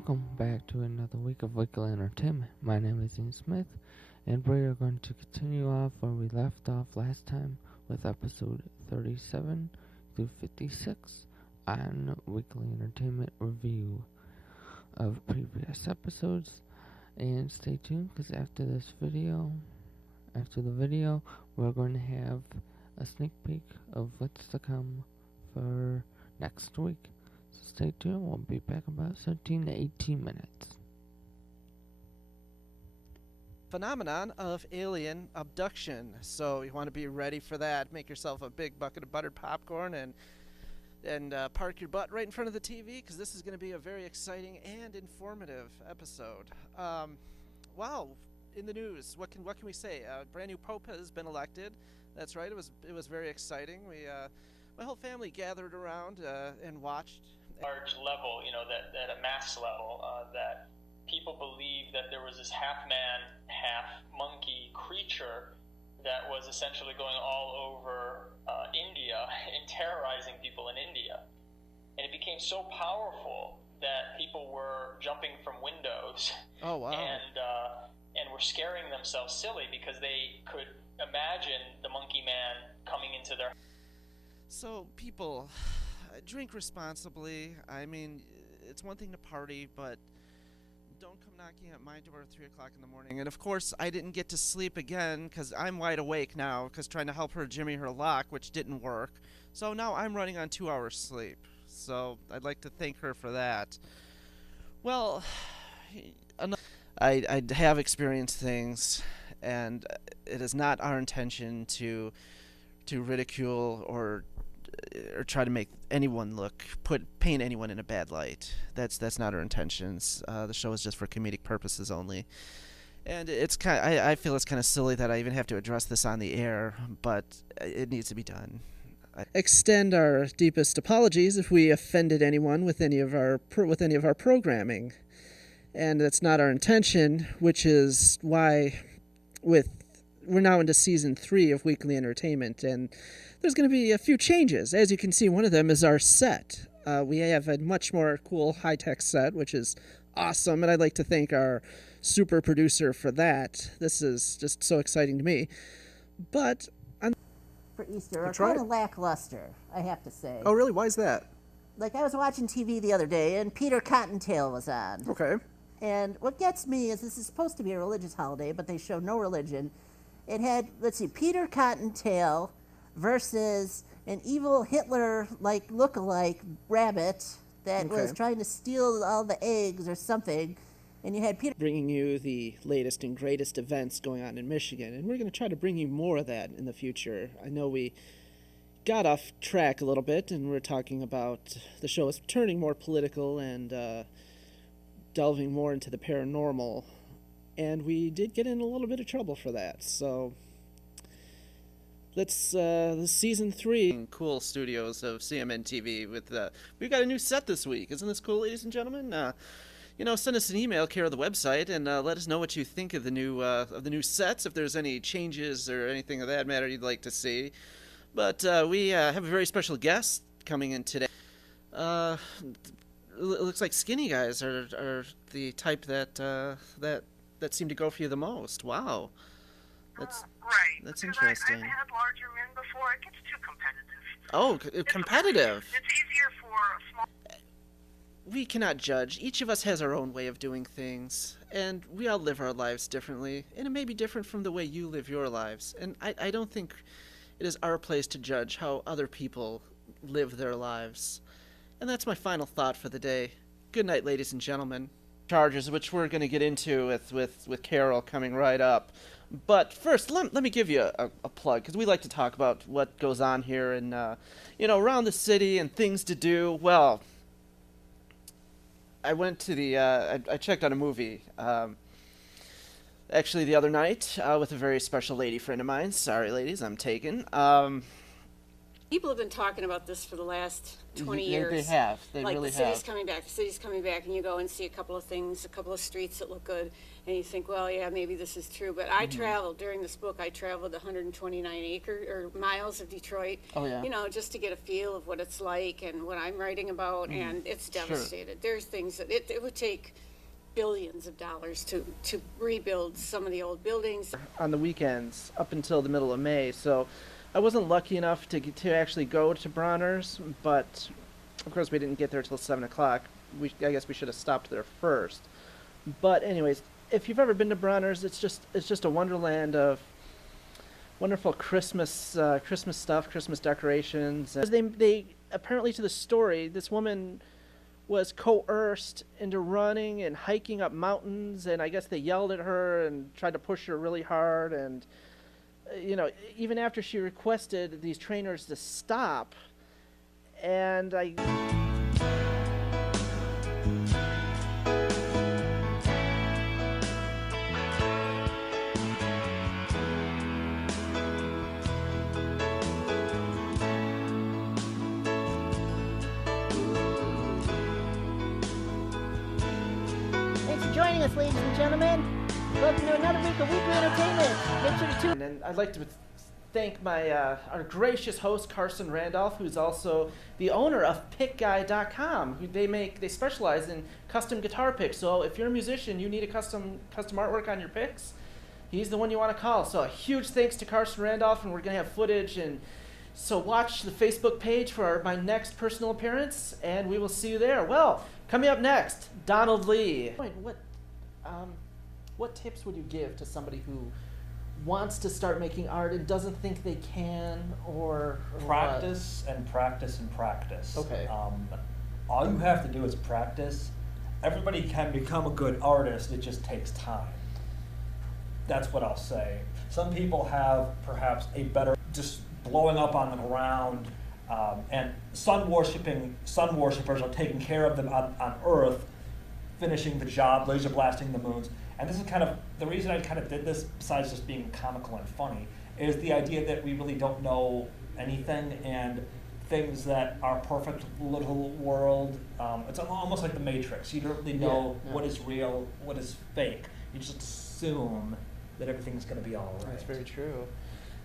Welcome back to another week of Weekly Entertainment. My name is Ian Smith, and we are going to continue off where we left off last time with episode 37 through 56 on Weekly Entertainment review of previous episodes. And stay tuned, because after the video, we're going to have a sneak peek of what's to come for next week. So stay tuned, we'll be back about 17 to 18 minutes. Phenomenon of alien abduction. So you want to be ready for that. Make yourself a big bucket of buttered popcorn and park your butt right in front of the TV, because this is going to be a very exciting and informative episode. Wow, in the news, what can we say? Brand new Pope has been elected. That's right. It was very exciting. My whole family gathered around and watched. Large level, that a mass level, that people believe that there was this half man, half monkey creature that was essentially going all over India and terrorizing people in India. And it became so powerful that people were jumping from windows. Oh, wow. And were scaring themselves silly because they could imagine the monkey man coming into their... So, people, drink responsibly. I mean, it's one thing to party, but don't come knocking at my door at 3 o'clock in the morning. And, of course, I didn't get to sleep again because I'm wide awake now because trying to help her jimmy her lock, which didn't work. So now I'm running on 2 hours sleep. So I'd like to thank her for that. Well, I have experienced things, and it is not our intention to ridicule or try to make anyone paint anyone in a bad light. That's not our intentions. The show is just for comedic purposes only. And I feel it's kind of silly that I even have to address this on the air, but it needs to be done. I extend our deepest apologies if we offended anyone with any of our programming. And that's not our intention, which is why we're now into season 3 of Weekly Entertainment, and there's going to be a few changes. As you can see, one of them is our set. We have a much more cool high-tech set, which is awesome, and I'd like to thank our super producer for that. This is just so exciting to me. But for Easter are kind of lackluster, I have to say. Oh, really? Why is that? Like, I was watching TV the other day, and Peter Cottontail was on. Okay. And what gets me is this is supposed to be a religious holiday, but they show no religion. It had, Peter Cottontail versus an evil Hitler-like look-alike rabbit that was trying to steal all the eggs or something. And you had Peter bringing you the latest and greatest events going on in Michigan, and we're going to try to bring you more of that in the future. I know we got off track a little bit, and we're talking about the show is turning more political and delving more into the paranormal, and we did get in a little bit of trouble for that. So let's this season 3 cool studios of CMN TV with we've got a new set this week. Isn't this cool, ladies and gentlemen? Send us an email, care of the website, and let us know what you think of the new sets, if there's any changes or anything of that matter you'd like to see. But we have a very special guest coming in today. It looks like skinny guys are the type that seem to go for you the most. Wow. That's interesting. I've had larger men before. It gets too competitive. Oh, competitive. It's easier for a small... We cannot judge. Each of us has our own way of doing things, and we all live our lives differently, and it may be different from the way you live your lives. And I don't think it is our place to judge how other people live their lives. And that's my final thought for the day. Good night, ladies and gentlemen. Charges, which we're going to get into with Carol coming right up. But first, let me give you a plug, because we like to talk about what goes on here and, around the city and things to do. Well, I went to I checked out a movie, actually the other night, with a very special lady friend of mine. Sorry, ladies, I'm taken. People have been talking about this for the last 20 They years. have. They like really the city's have. coming back, the city's coming back, and you go and see a couple of things, a couple of streets that look good, and you think, well, yeah, maybe this is true. But I traveled, during this book, I traveled 129 miles of Detroit, Oh, yeah. you know, just to get a feel of what it's like and what I'm writing about, and it's devastated. There's things that it would take billions of dollars to rebuild some of the old buildings. On the weekends up until the middle of May, so I wasn't lucky enough to actually go to Bronner's, but of course we didn't get there till 7 o'clock. I guess we should have stopped there first. But anyways, if you've ever been to Bronner's, it's just a wonderland of wonderful Christmas stuff, Christmas decorations. They apparently, to the story, this woman was coerced into running and hiking up mountains, and I guess they yelled at her and tried to push her really hard, and you know, even after she requested these trainers to stop, and Thanks for joining us, ladies and gentlemen. Welcome to another week of Weekly Entertainment. Make sure to tune. And I'd like to thank my our gracious host Carson Randolph, who's also the owner of PickGuy.com. They specialize in custom guitar picks. So if you're a musician, you need a custom artwork on your picks, he's the one you want to call. So a huge thanks to Carson Randolph, and we're gonna have footage, and so watch the Facebook page for my next personal appearance, and we will see you there. Well, coming up next, Donald Lee. What tips would you give to somebody who wants to start making art and doesn't think they can, or practice and practice and practice. Okay. All you have to do is practice. Everybody can become a good artist, it just takes time. That's what I'll say. Some people have perhaps a better just blowing up on the ground, and sun worshippers are taking care of them on Earth, finishing the job, laser blasting the moons. And this is kind of, the reason I kind of did this, besides just being comical and funny, is the idea that we really don't know anything, and things that are perfect little world, it's almost like the Matrix. You don't really know what is real, what is fake. You just assume that everything's going to be all right. That's very true.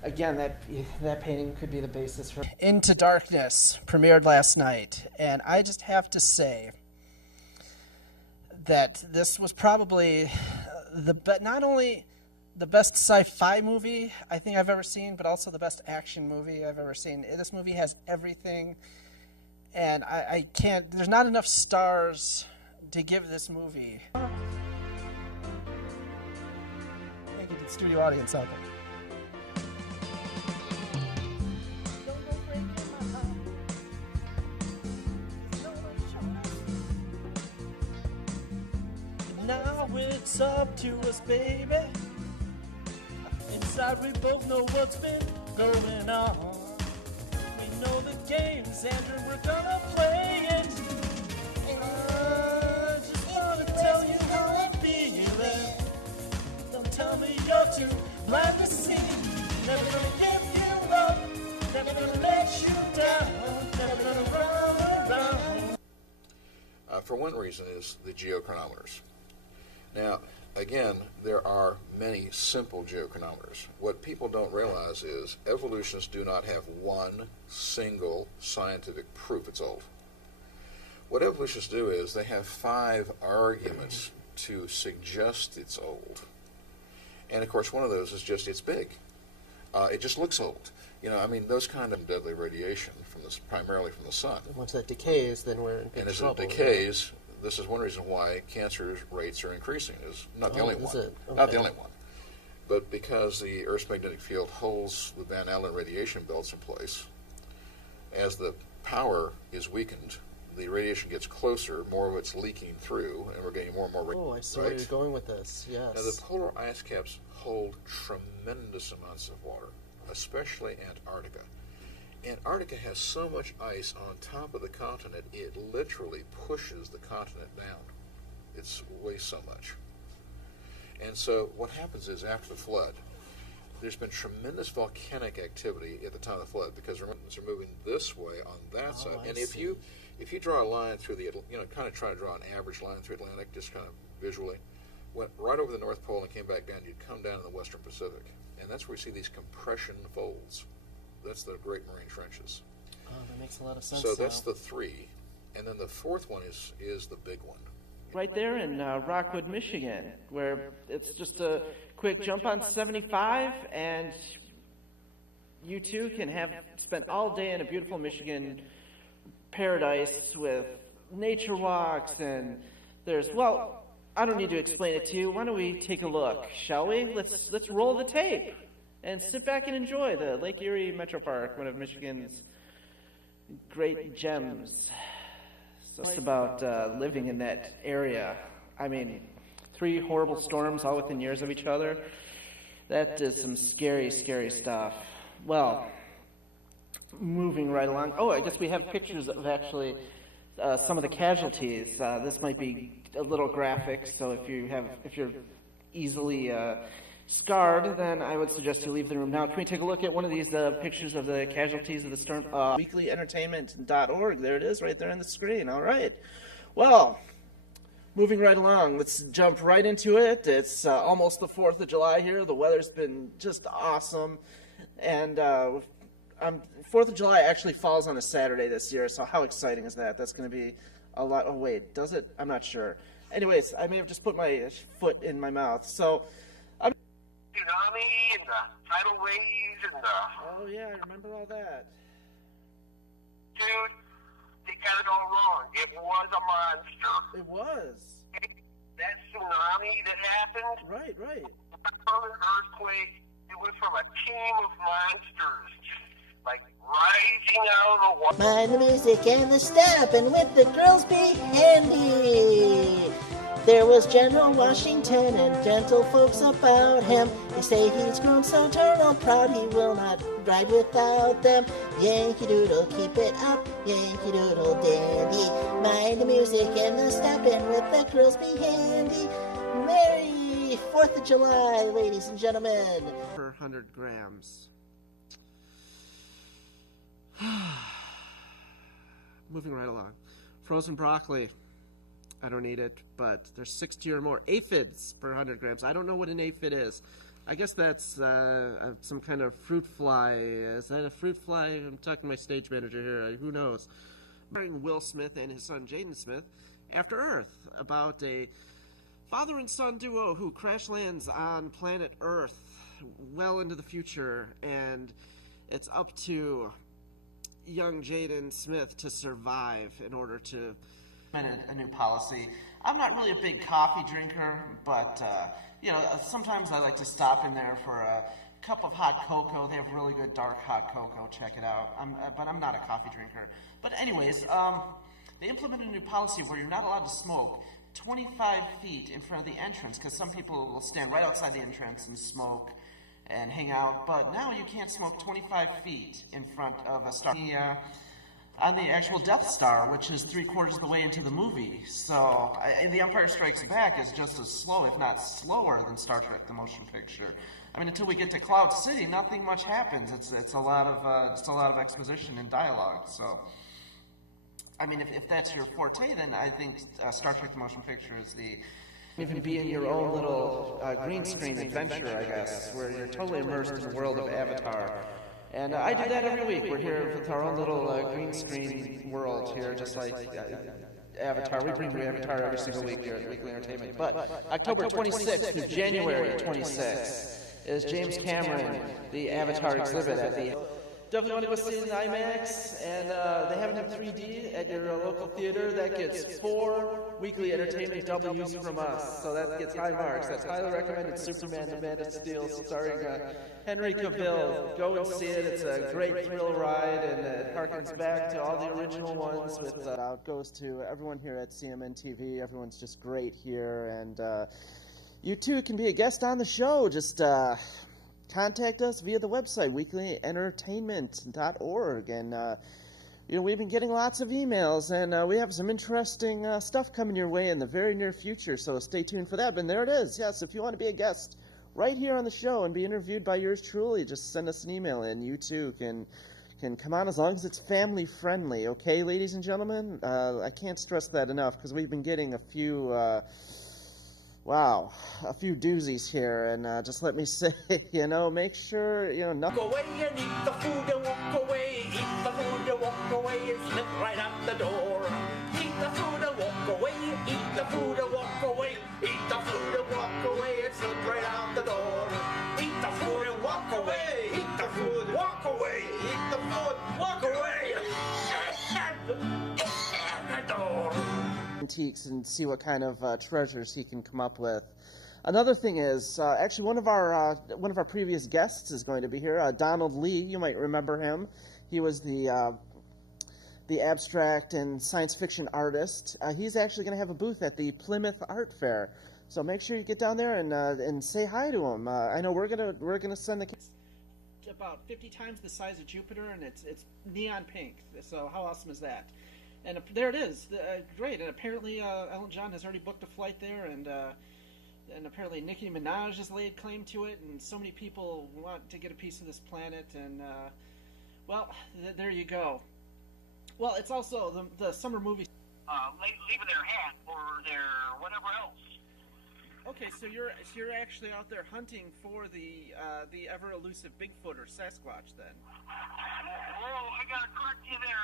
Again, that painting could be the basis for Into Darkness, premiered last night, and I just have to say that this was probably not only the best sci-fi movie I think I've ever seen, but also the best action movie I've ever seen. This movie has everything, and I can't, there's not enough stars to give this movie. Thank you to the studio audience out there. Now it's up to us, baby. Inside we both know what's been going on. We know the games and we're gonna play it. I just wanna tell you how I'm feeling. Don't tell me you're too blind to see. Never gonna give you up. Never gonna let you down. Never gonna run around. For one reason is the geochronometers. Now, again, there are many simple geochronometers. What people don't realize is evolutionists do not have one single scientific proof it's old. What evolutionists do is they have 5 arguments to suggest it's old. And, of course, one of those is just it's big. It just looks old. You know, I mean, those kind of deadly radiation from this, primarily from the sun. Once that decays, then we're in big And as trouble. it decays, this is one reason why cancer rates are increasing. Is not the only one. Okay. Not the only one. But because the Earth's magnetic field holds the Van Allen radiation belts in place, as the power is weakened, the radiation gets closer, more of it's leaking through, and we're getting more and more radiation. Oh, I see where you're going with this, yes. Now, the polar ice caps hold tremendous amounts of water, especially Antarctica. Antarctica has so much ice on top of the continent, it literally pushes the continent down. It weighs so much. And so what happens is after the flood, there's been tremendous volcanic activity at the time of the flood because the mountains are moving this way on that side. And if you draw a line through the, kind of try to draw an average line through Atlantic, just kind of visually, went right over the North Pole and came back down, you'd come down in the Western Pacific. And that's where you see these compression folds. That's the Great Marine Trenches. Oh, that makes a lot of sense. So that's the three. And then the fourth one is the big one. Right there in Rockwood, Michigan, where it's just a quick jump on 75, and you too can have spent all day in a beautiful Michigan paradise with nature walks, and there's, well, I don't need to explain it to you. Why don't we take a look, shall we? Let's roll the tape and sit back and enjoy the Lake Erie Metro Park, one of Michigan's great gems. So it's about living in that area. I mean, 3 horrible storms all within years of each other. That is some scary, scary stuff. Well, moving right along. Oh, I guess we have pictures of actually some of the casualties. This might be a little graphic, so if you're easily scarred, then I would suggest you leave the room now. Can we take a look at one of these pictures of the casualties of the storm? Weeklyentertainment.org. There it is, right there on the screen. All right. Well, moving right along, let's jump right into it. It's almost the 4th of July here. The weather's been just awesome. And 4th of July actually falls on a Saturday this year, so how exciting is that? That's going to be a lot. Oh, wait, does it? I'm not sure. Anyways, I may have just put my foot in my mouth. So, tsunami and the tidal waves and the... Oh, yeah, I remember all that. Dude, they got it all wrong. It was a monster. It was. That tsunami that happened... Right. From an earthquake, it was from a team of monsters. Like, rising out of the water. Mind the music and the step, and with the girls be handy. There was General Washington and gentle folks about him. They say he's grown so eternal proud he will not ride without them. Yankee Doodle, keep it up, Yankee Doodle dandy. Mind the music and the step, and with the girls be handy. Merry 4th of July, ladies and gentlemen. Per 100 grams. Moving right along. Frozen broccoli. I don't eat it, but there's 60 or more aphids per 100 grams. I don't know what an aphid is. I guess that's some kind of fruit fly. Is that a fruit fly? I'm talking to my stage manager here. Who knows? Will Smith and his son Jaden Smith, After Earth, about a father and son duo who crash lands on planet Earth well into the future, and it's up to young Jaden Smith to survive in order to a new policy. I'm not really a big coffee drinker, but sometimes I like to stop in there for a cup of hot cocoa. They have really good dark hot cocoa. Check it out. But I'm not a coffee drinker. But anyways, they implemented a new policy where you're not allowed to smoke 25 feet in front of the entrance, because some people will stand right outside the entrance and smoke and hang out. But now you can't smoke 25 feet in front of a star. On the actual Death Star, which is 3/4 of the way into the movie. So, The Empire Strikes Back is just as slow, if not slower, than Star Trek: The Motion Picture. I mean, until we get to Cloud City, nothing much happens. It's a lot of exposition and dialogue. So, I mean, if that's your forte, then I think Star Trek: The Motion Picture is the even be in your own little green screen adventure, I guess, where you're totally immersed in the world of Avatar. And I do that every week. We're here with our own little green screen world here, just like Avatar. We bring you Avatar every single week here at Weekly Entertainment. But October 26th through January 26th is James Cameron, the Avatar exhibit at the... Definitely want to go see it in IMAX, and they have it in 3D at your local theater. That gets 4 Weekly Entertainment W's from us, so that gets high marks. That's highly recommended. Superman, the Man of Steel, starring Henry Cavill. Go and see it. It's a great thrill ride, and it harkens back to all the original ones. With out goes to everyone here at CMN TV. Everyone's just great here, and you too can be a guest on the show. Just contact us via the website, weeklyentertainment.org, and we've been getting lots of emails, and we have some interesting stuff coming your way in the very near future, so stay tuned for that. And there it is. Yes, if you want to be a guest right here on the show and be interviewed by yours truly, just send us an email and you too can come on, as long as it's family friendly, okay, ladies and gentlemen? I can't stress that enough because we've been getting a few doozies here, and just let me say, make sure, nothing. Walk away and eat the food and walk away. Eat the food and walk away and slip right out the door. Eat the food and walk away. Eat the food and walk away. Eat the food and walk away and slip right out the door. Eat the food and walk away. Eat the food, walk away. Eat the food, walk away. The door. Antiques and see what kind of treasures he can come up with. Another thing is, actually, one of our previous guests is going to be here. Donald Lee, you might remember him. He was the abstract and science fiction artist. He's actually going to have a booth at the Plymouth Art Fair. So make sure you get down there and say hi to him. I know we're gonna send the kids. About 50 times the size of Jupiter, and it's neon pink. So how awesome is that? And there it is. Great. And apparently Elton John has already booked a flight there, and apparently Nicki Minaj has laid claim to it, and so many people want to get a piece of this planet, and there you go. Well, it's also the summer movie. Leaving their hat or their whatever else. Okay, so you're actually out there hunting for the ever elusive Bigfoot or Sasquatch, then? Well, I gotta correct you there,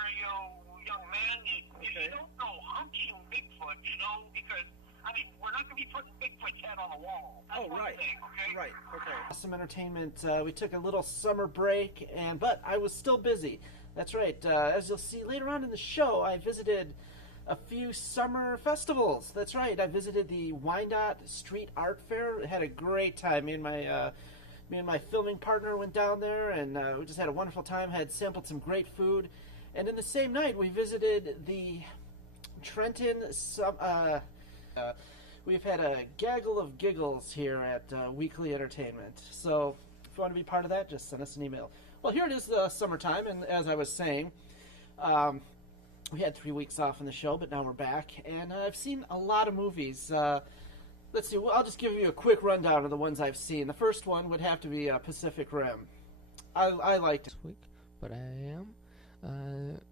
young man. If you don't know hunting Bigfoot, because we're not gonna be putting Bigfoot's head on the wall. That's right. Thing, okay? Right. Okay. Awesome entertainment. We took a little summer break, but I was still busy. That's right. As you'll see later on in the show, I visited a few summer festivals. That's right. I visited the Wyandotte Street Art Fair. Had a great time. Me and my filming partner went down there, and we just had a wonderful time. Had sampled some great food, and in the same night we visited the Trenton. We've had a gaggle of giggles here at Weekly Entertainment. So if you want to be part of that, just send us an email. Well, here it is, summertime, and as I was saying, we had 3 weeks off in the show, but now we're back, and I've seen a lot of movies. Let's see, I'll just give you a quick rundown of the ones I've seen. The first one would have to be Pacific Rim. I liked it. This week, but I am.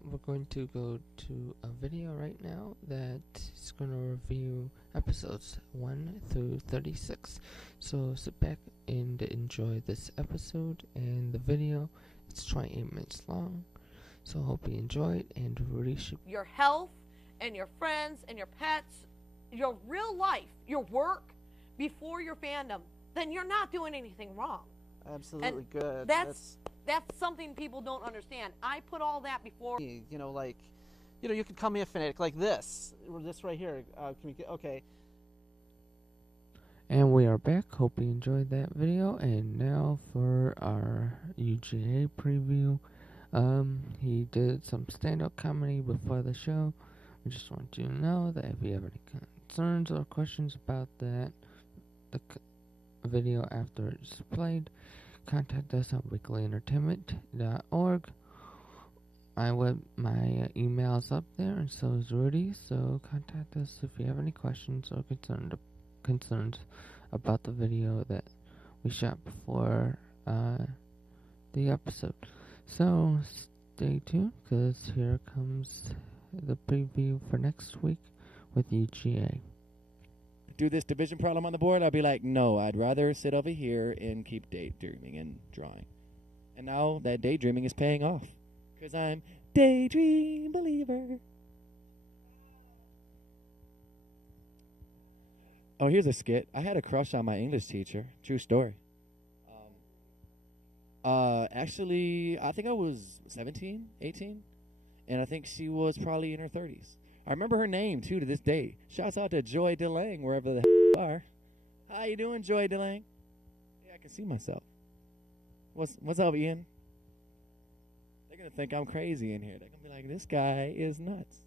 We're going to go to a video right now that's going to review episodes 1 through 36. So sit back and enjoy this episode and the video. It's 28 minutes long. So hope you enjoy it, and Rudy should... Your health and your friends and your pets, your real life, your work before your fandom, then you're not doing anything wrong. Absolutely and good. That's something people don't understand. I put all that before. You could call me a fanatic like this. Or this right here. Okay. And we are back. Hope you enjoyed that video. And now for our UGA preview. He did some stand-up comedy before the show. We just want you to know that if you have any concerns or questions about that, the video after it's played, contact us at weeklyentertainment.org. My email's up there, and so is Rudy. So contact us if you have any questions or concerns about the video that we shot before the episode. So stay tuned, because here comes the preview for next week with UGA. Do this division problem on the board? I'll be like, no, I'd rather sit over here and keep daydreaming and drawing. And now that daydreaming is paying off, because I'm daydream believer. Oh, here's a skit. I had a crush on my English teacher. True story. Actually, I think I was 17, 18, and I think she was probably in her 30s. I remember her name, too, to this day. Shouts out to Joy DeLang, wherever the you are. How you doing, Joy DeLang? Yeah, I can see myself. What's up, Ian? They're going to think I'm crazy in here. They're going to be like, this guy is nuts.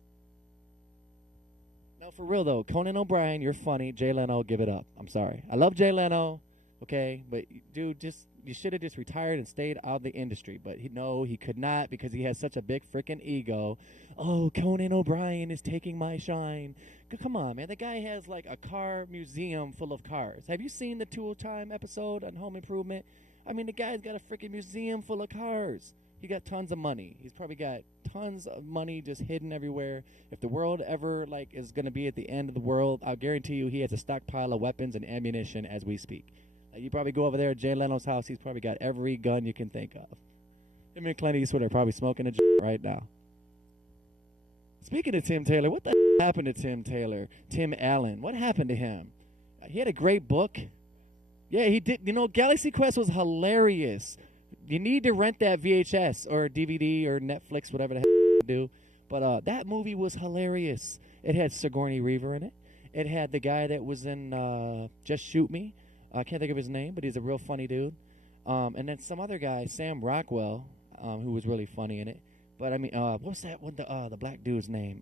No, for real, though. Conan O'Brien, you're funny. Jay Leno, give it up. I'm sorry. I love Jay Leno. okay? But dude, you should have just retired and stayed out of the industry. But he could not because he has such a big freaking ego. Oh, Conan O'Brien is taking my shine. Come on, man. The guy has like a car museum full of cars. Have you seen the Tool Time episode on Home Improvement? I mean, the guy's got a freaking museum full of cars. He got tons of money. He's probably got tons of money just hidden everywhere. If the world ever like is going to be at the end of the world, I'll guarantee you he has a stockpile of weapons and ammunition as we speak. You probably go over there at Jay Leno's house. He's probably got every gun you can think of. Him and Clint Eastwood are probably smoking a right now. Speaking of Tim Taylor, what the happened to Tim Taylor? Tim Allen. What happened to him? He had a great book. Yeah, he did. You know, Galaxy Quest was hilarious. You need to rent that VHS or DVD or Netflix, whatever the heck you do. But that movie was hilarious. It had Sigourney Weaver in it. It had the guy that was in Just Shoot Me. I can't think of his name, but he's a real funny dude. And then some other guy, Sam Rockwell, who was really funny in it. But I mean, what's that? What the black dude's name?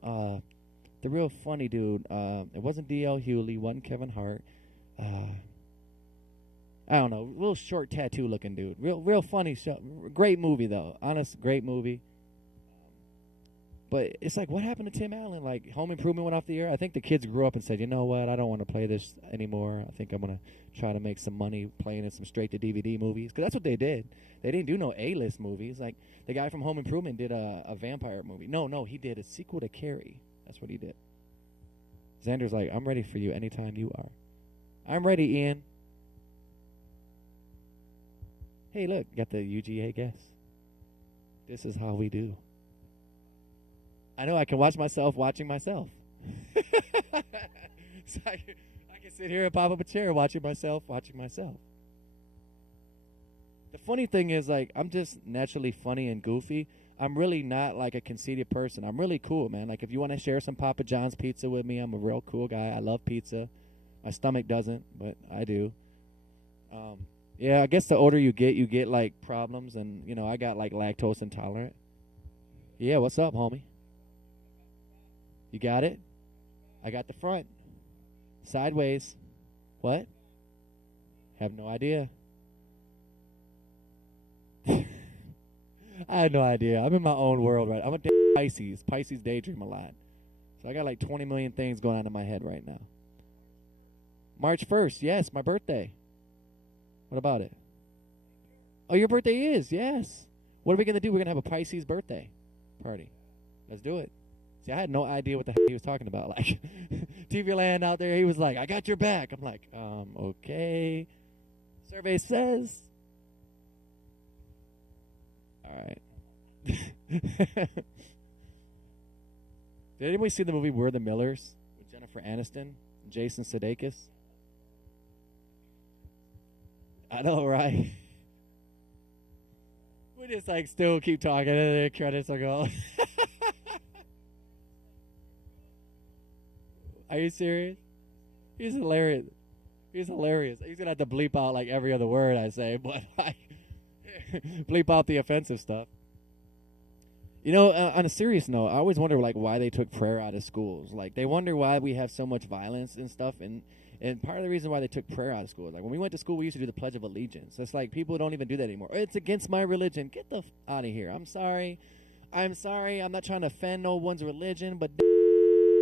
The real funny dude. It wasn't D.L. Hewley. Wasn't Kevin Hart. I don't know. Real short tattoo looking dude. Real funny show. Great movie though. Honest, great movie. But it's like, what happened to Tim Allen? Like, Home Improvement went off the air. I think the kids grew up and said, you know what? I don't want to play this anymore. I think I'm going to try to make some money playing in some straight-to-DVD movies. Because that's what they did. They didn't do no A-list movies. Like, the guy from Home Improvement did a vampire movie. No, he did a sequel to Carrie. That's what he did. Xander's like, I'm ready for you anytime you are. I'm ready, Ian. Hey, look, got the UGA guess. This is how we do. I know I can watch myself watching myself. So I can sit here and pop up a chair watching myself watching myself. The funny thing is, like, I'm just naturally funny and goofy. I'm really not like a conceited person. I'm really cool, man. Like, if you want to share some Papa John's pizza with me, I'm a real cool guy. I love pizza. My stomach doesn't, but I do. Yeah, I guess the older you get like problems, and you know, I got like lactose intolerant. Yeah, what's up, homie? You got it? I got the front. Sideways. What? Have no idea. I had no idea. I'm in my own world, right? I'm a Pisces. Pisces daydream a lot. So I got like 20 million things going on in my head right now. March 1st, yes, my birthday. What about it? Oh, your birthday is, yes. What are we going to do? We're going to have a Pisces birthday party. Let's do it. See, I had no idea what the heck he was talking about. Like, TV Land out there, he was like, I got your back. I'm like, okay. Survey says. All right. Did anybody see the movie We're the Millers with Jennifer Aniston and Jason Sudeikis? I know, right? We just like still keep talking and the credits are going. Are you serious? He's hilarious. He's hilarious. He's gonna have to bleep out like every other word I say, but like bleep out the offensive stuff. You know, on a serious note, I always wonder like why they took prayer out of schools. Like they wonder why we have so much violence and stuff, and part of the reason why they took prayer out of school, like when we went to school, we used to do the Pledge of Allegiance. It's like people don't even do that anymore. It's against my religion. Get the out of here. I'm sorry. I'm not trying to offend no one's religion, but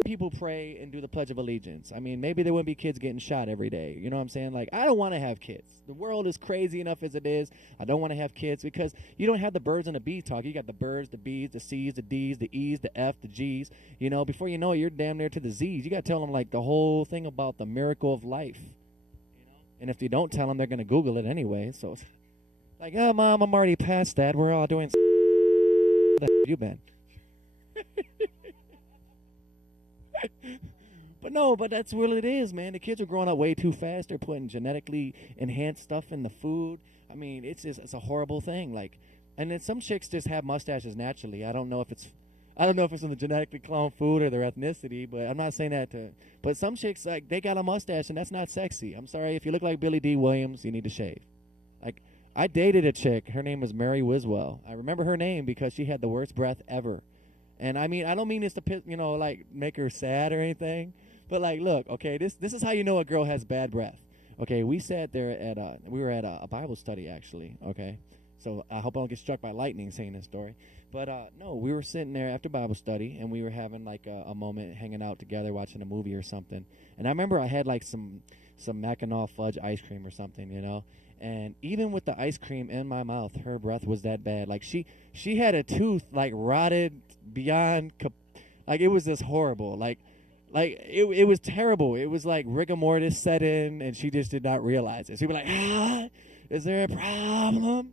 people pray and do the Pledge of Allegiance. I mean, maybe there wouldn't be kids getting shot every day. You know what I'm saying? Like, I don't want to have kids. The world is crazy enough as it is. I don't want to have kids because you don't have the birds and the bees talk. You got the birds, the bees, the C's, the D's, the E's, the F, the G's. You know, before you know it, you're damn near to the Z's. You got to tell them, like, the whole thing about the miracle of life. You know? And if you don't tell them, they're going to Google it anyway. So, it's like, oh, Mom, I'm already past that. We're all doing the have you been? But that's what it is, man. The kids are growing up way too fast. They're putting genetically enhanced stuff in the food. I mean, it's a horrible thing. Like, and then some chicks just have mustaches naturally. I don't know if it's in the genetically cloned food or their ethnicity, but I'm not saying that but some chicks, like, they got a mustache and that's not sexy. I'm sorry, if you look like Billy D. Williams, you need to shave. Like, I dated a chick. Her name was Mary Wiswell. I remember her name because she had the worst breath ever. And I mean, I don't mean this to, you know, like make her sad or anything. But like, look, okay, this is how you know a girl has bad breath. Okay, we sat there we were at a Bible study actually. Okay, so I hope I don't get struck by lightning saying this story. But no, we were sitting there after Bible study, and we were having like a moment, hanging out together, watching a movie or something. And I remember I had like some Mackinac fudge ice cream or something, you know. And even with the ice cream in my mouth, her breath was that bad. Like she had a tooth like rotted beyond, like it was just horrible. Like it was terrible. It was like rigor mortis set in, and she just did not realize it. She'd be like, is there a problem?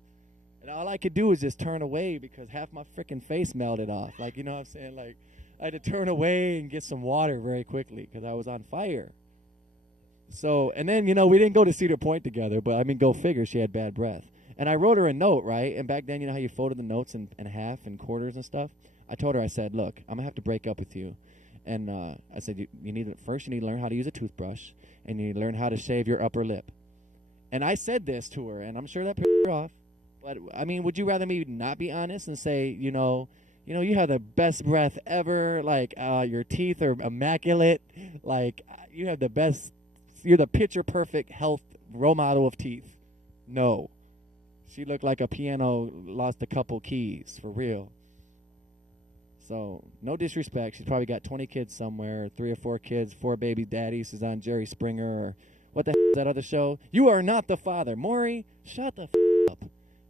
And all I could do was just turn away because half my freaking face melted off. Like, you know what I'm saying? Like, I had to turn away and get some water very quickly because I was on fire. So, and then, you know, we didn't go to Cedar Point together, but I mean, go figure, she had bad breath. And I wrote her a note, right? And back then, you know how you folded the notes in half and quarters and stuff? I told her, I said, look, I'm going to have to break up with you. And I said, you need to learn how to use a toothbrush, and you need to learn how to shave your upper lip. And I said this to her, and I'm sure that pissed her off. But, I mean, would you rather me not be honest and say, you know, you have the best breath ever, like your teeth are immaculate, like you have the best, you're the picture-perfect health role model of teeth? No. She looked like a piano lost a couple keys, for real. So, no disrespect. She's probably got 20 kids somewhere, 3 or 4 kids, 4 baby daddies. She's on Jerry Springer or what the is that other show? You are not the father. Maury, shut the up.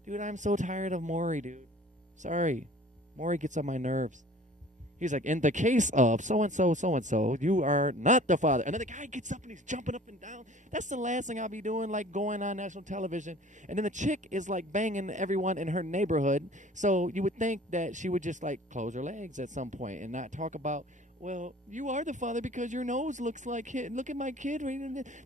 Dude, I'm so tired of Maury, dude. Sorry. Maury gets on my nerves. He's like, in the case of so-and-so, so-and-so, you are not the father. And then the guy gets up and he's jumping up and down. That's the last thing I'll be doing, like going on national television. And then the chick is like banging everyone in her neighborhood. So you would think that she would just like close her legs at some point and not talk about, well, you are the father because your nose looks like it. Look at my kid.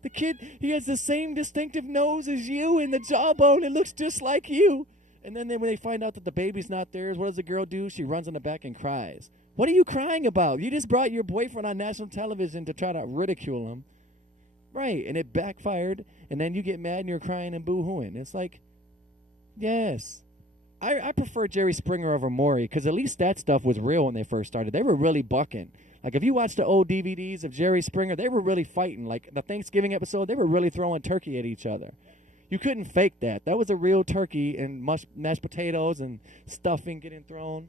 The kid, he has the same distinctive nose as you and the jawbone. It looks just like you. And then when they find out that the baby's not theirs, what does the girl do? She runs in the back and cries. What are you crying about? You just brought your boyfriend on national television to try to ridicule him. Right, and it backfired, and then you get mad and you're crying and boo-hooing. It's like, yes. I prefer Jerry Springer over Maury because at least that stuff was real when they first started. They were really bucking. Like, if you watch the old DVDs of Jerry Springer, they were really fighting. Like, the Thanksgiving episode, they were really throwing turkey at each other. You couldn't fake that. That was a real turkey and mashed potatoes and stuffing getting thrown.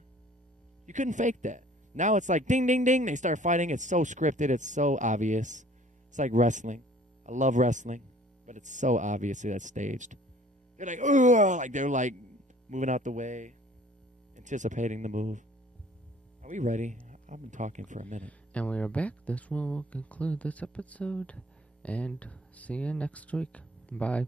You couldn't fake that. Now it's like ding, ding, ding. They start fighting. It's so scripted. It's so obvious. It's like wrestling. I love wrestling, but it's so obviously that's staged. They're like, oh, like they're like moving out the way, anticipating the move. Are we ready? I've been talking for a minute. And we are back. This one will conclude this episode. And see you next week. Bye.